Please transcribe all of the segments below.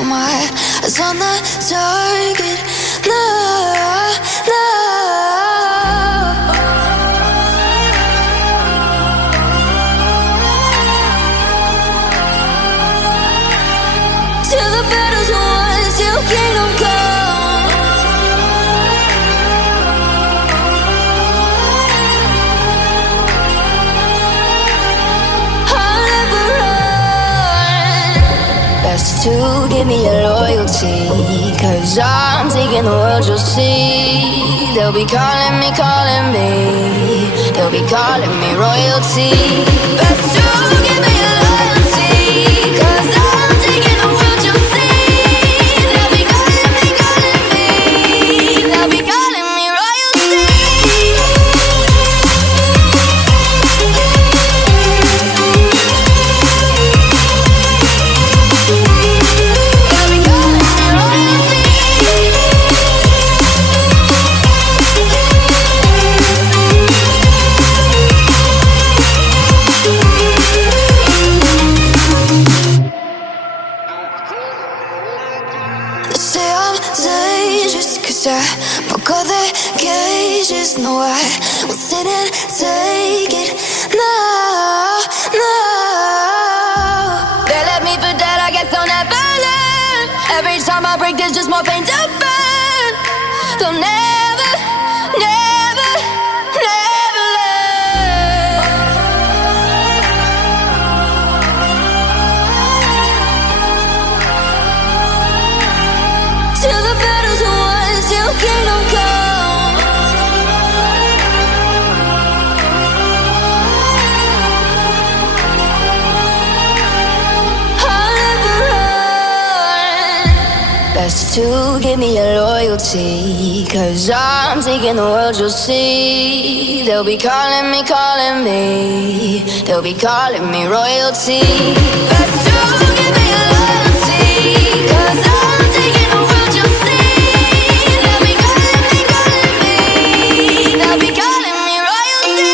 Got my eyes on the target. No, no. Till the battle's won, till kingdom come. I'll never run. Best to give me your loyalty, 'cause I'm taking the world, you'll see. They'll be calling me, they'll be calling me royalty. Best to give me your loyalty, 'cause I'm taking the world, you'll see. They'll be calling me, they'll be calling me royalty. Say I'm dangerous, 'cause I broke all the cages. No, I won't sit and take it. No, no. They left me for dead, I guess I'll never learn. Every time I break, there's just more pain to burn. They'll never, never, never learn. Till the battle's won, till kingdom come. I'll never run. Best to give me your loyalty, 'cause I'm taking the world, you'll see. They'll be calling me, they'll be calling me royalty. Best to give me your loyalty, 'cause I'm taking the world, you'll see. They'll be calling me, they'll be calling me royalty.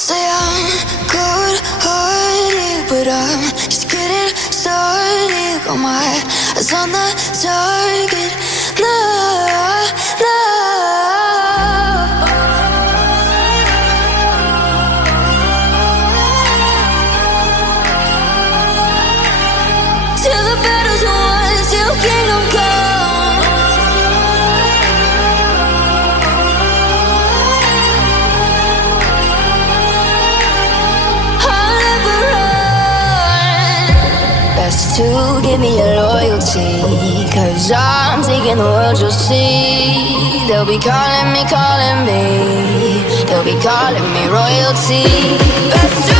Say I'm good-hearted, but I'm just getting started. Got my eyes on the target. No, no. Till the battle's won, till kingdom come. I'll never run. Best to give me your loyalty, 'cause I'm taking the world, you'll see. They'll be calling me, they'll be calling me royalty. Best to